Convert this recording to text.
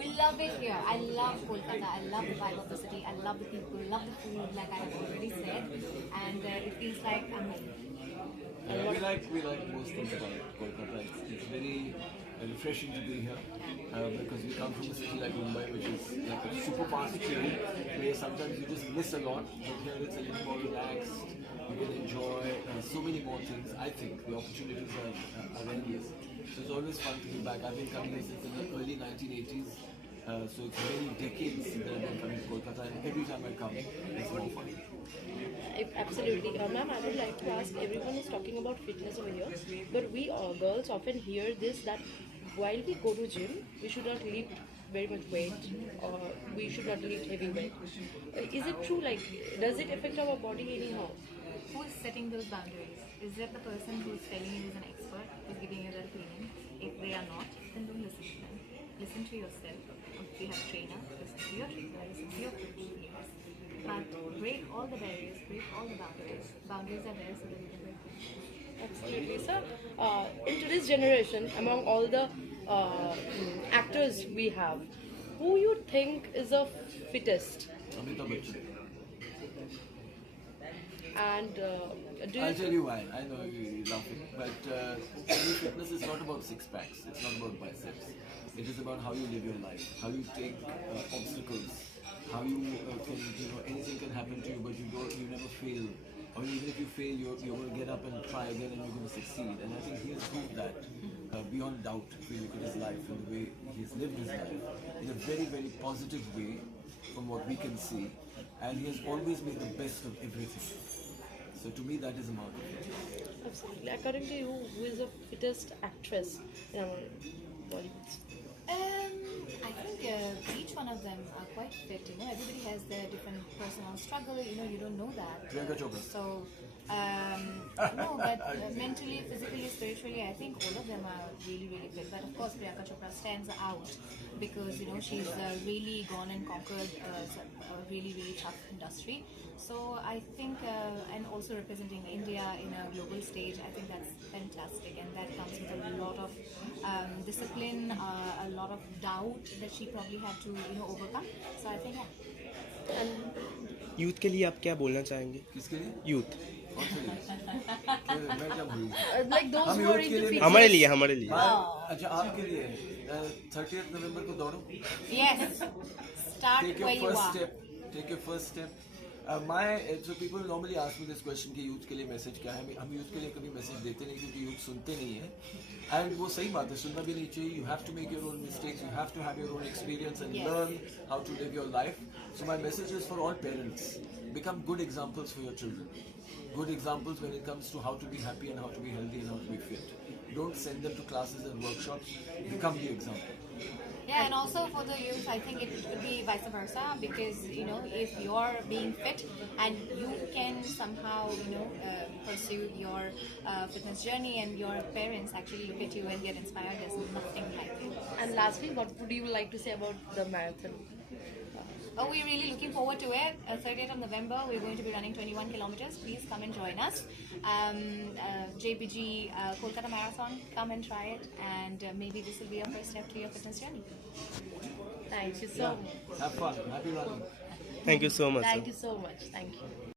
We love it here. I love Kolkata. I love the vibe of the city. I love the people. Love the food, like I have already said. And it feels like I'm home. We like most things about Kolkata. It's very refreshing to be here because we come from a city like Mumbai, which is like a super fast city where sometimes you just miss a lot. But here it's a little more relaxed. You can enjoy so many more things. I think the opportunities are endless. So it's always fun to be back. I've been coming here since the early 1980s. So it's many decades that I've been coming to Kolkata, and every time I come, it's more fun. Absolutely. Ma'am, I would like to ask, everyone is talking about fitness over here, but we girls often hear this, that while we go to gym, we should not lift very much weight, or we should not lift heavy weight. Is it true? Like, does it affect our body anyhow? Who is setting those boundaries? Is that the person who's telling you is an expert, who's giving you that opinion? If they are not, then don't listen to them. Listen to yourself. If you have a trainer, listen to your trainer, listen to your coach. Yes. But break all the barriers, break all the boundaries. Boundaries are there so that you can break them. Absolutely, sir. In today's generation, among all the actors we have, who you think is the fittest? Amitabh Bachchan. And do I'll you tell you why. I know you're laughing, but for me, fitness is not about six packs. It's not about biceps. It is about how you live your life, how you take obstacles, how you can, anything can happen to you, but you never fail. Or even if you fail, you're going to get up and try again, and you're going to succeed. And I think he has proved that beyond doubt. If you look at his life and the way he's lived his life in a very, very positive way, from what we can see, and he has always made the best of everything. So to me, that is a mark of it. absolutely, according to you, who is the fittest actress in our Bollywood? I think each one of them are quite fit. Everybody has their different personal struggle. You don't know that. Priyanka Chopra. So, no, but mentally, physically, spiritually, I think all of them are really, really fit. But of course, Priyanka Chopra stands out because she's really gone and conquered a really, really tough industry. So I think, and also representing India in a global stage, I think that's fantastic, and that comes with a lot of discipline, a lot of doubt that she probably had to overcome. So I think, yeah. Youth के लिए आप क्या बोलना चाहेंगे? किसके लिए? Youth कौन से लिए? मैं क्या बोलूँ? Like those हम who are यूथ के into लिए fitness. हमारे लिए अच्छा आपके लिए 30th November को दौड़ो. Yes, start Take where your you first are. step. Take your first step. So people normally ask me this question कि यूथ के लिए मैसेज क्या है? हम यूथ के लिए कभी मैसेज देते नहीं क्योंकि यूथ सुनते नहीं है. And वो सही बात है, सुनना भी नहीं चाहिए. You have to make your own mistakes. You have to have your own experience and Yes. learn how to live your life. So my message is for all parents: become good examples for your children. Good examples when it comes to how to be happy and how to be healthy and how to be fit. Don't send them to classes and workshops. Become the example. Yeah, and also for the youth, I think it could be vice versa because if you're being fit and you can somehow pursue your fitness journey, and your parents actually look at you and get inspired, there's nothing like it. And lastly, what would you like to say about the marathon? Oh, we're really looking forward to it. 30th of November, we're going to be running 21 kilometers. Please come and join us. JPG Kolkata Marathon, come and try it, and maybe this will be your first step to your fitness journey. Thank you so much. Have fun. Happy running. Thank you so much Thank you so much. Thank you.